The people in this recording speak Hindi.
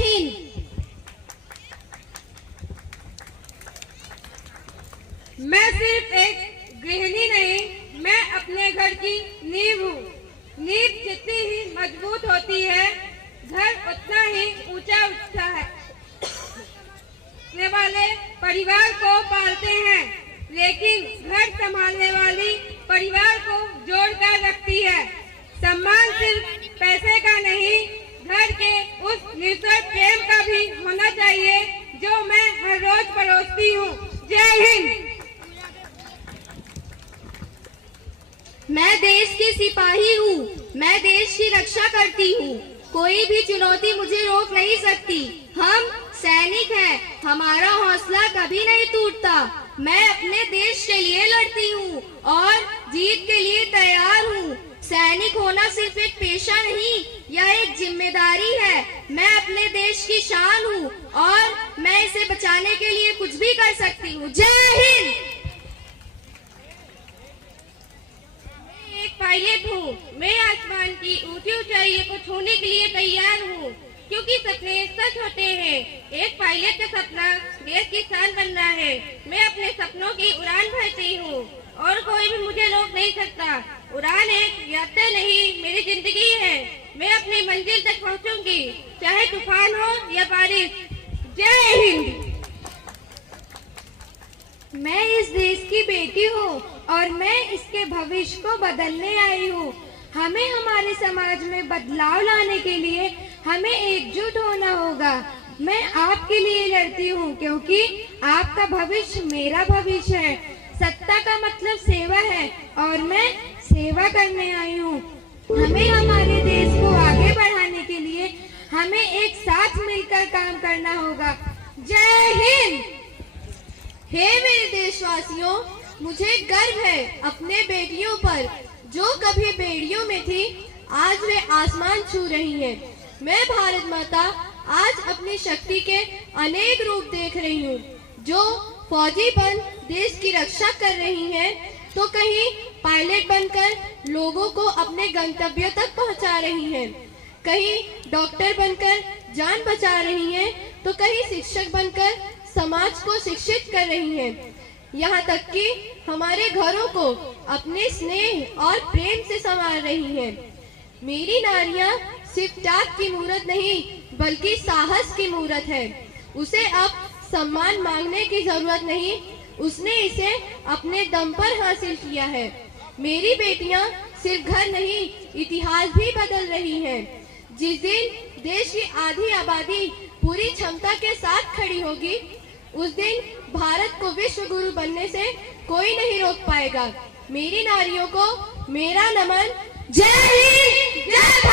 हिंद। मैं सिर्फ एक गृहिणी नहीं, मैं अपने घर की नींव हूँ। नींव जितनी ही मजबूत होती है, घर उतना ही ऊंचा उठता है। वाले परिवार को पालते हैं, लेकिन घर संभालने वाली परिवार को जोड़कर रखती है। सम्मान सिर्फ पैसे का नहीं, घर के उस निस्वार्थ प्रेम का भी होना चाहिए जो मैं हर रोज परोसती हूँ। जय हिंद। मैं देश की सिपाही हूँ, मैं देश की रक्षा करती हूँ। कोई भी चुनौती मुझे रोक नहीं सकती। हम सैनिक हैं, हमारा हौसला कभी नहीं टूटता। मैं अपने देश के लिए लड़ती हूँ और जीत के लिए तैयार हूँ। सैनिक होना सिर्फ एक पेशा नहीं, यह एक जिम्मेदारी है। मैं अपने देश की शान हूँ और मैं इसे बचाने के लिए कुछ भी कर सकती हूँ। जय हिंद। मैं एक पायलट हूँ, मैं आसमान की ऊंची ऊंचाइयों को छूने के लिए तैयार हूँ, क्योंकि सपने सच होते हैं। एक पायलट का सपना देश की शान बनना है। मैं अपने सपनों की उड़ान भरती हूँ और कोई भी मुझे रोक नहीं सकता। उड़ान एक यात्रा नहीं, मेरी जिंदगी है। मैं अपनी मंजिल तक पहुँचूंगी, चाहे तूफान हो या बारिश। जय हिंद। मैं इस देश की बेटी हूँ और मैं इसके भविष्य को बदलने आई हूँ। हमें हमारे समाज में बदलाव लाने के लिए हमें एकजुट होना होगा। मैं आपके लिए लड़ती हूँ क्योंकि आपका भविष्य मेरा भविष्य है। सत्ता का मतलब सेवा है और मैं सेवा करने आई हूँ। हमें हमारे देश को आगे बढ़ाने के लिए हमें एक साथ मिलकर काम करना होगा। जय हिंद। हे मेरे देशवासियों, मुझे गर्व है अपने बेटियों पर, जो कभी बेड़ियों में थी आज वे आसमान छू रही हैं। मैं भारत माता आज अपनी शक्ति के अनेक रूप देख रही हूँ, जो फौजी बन देश की रक्षा कर रही हैं, तो कहीं पायलट बनकर लोगों को अपने गंतव्य तक पहुँचा रही हैं, कहीं डॉक्टर बनकर जान बचा रही हैं, तो कहीं शिक्षक बनकर समाज को शिक्षित कर रही हैं। यहाँ तक कि हमारे घरों को अपने स्नेह और प्रेम से संवार रही हैं। मेरी नारियां सिर्फ टाट की मूरत नहीं, बल्कि साहस की मूरत है। उसे अब सम्मान मांगने की जरूरत नहीं, उसने इसे अपने दम पर हासिल किया है। मेरी बेटियां सिर्फ घर नहीं, इतिहास भी बदल रही हैं। जिस दिन देश की आधी आबादी पूरी क्षमता के साथ खड़ी होगी, उस दिन भारत को विश्व गुरु बनने से कोई नहीं रोक पाएगा। मेरी नारियों को मेरा नमन। जय हिंद, जय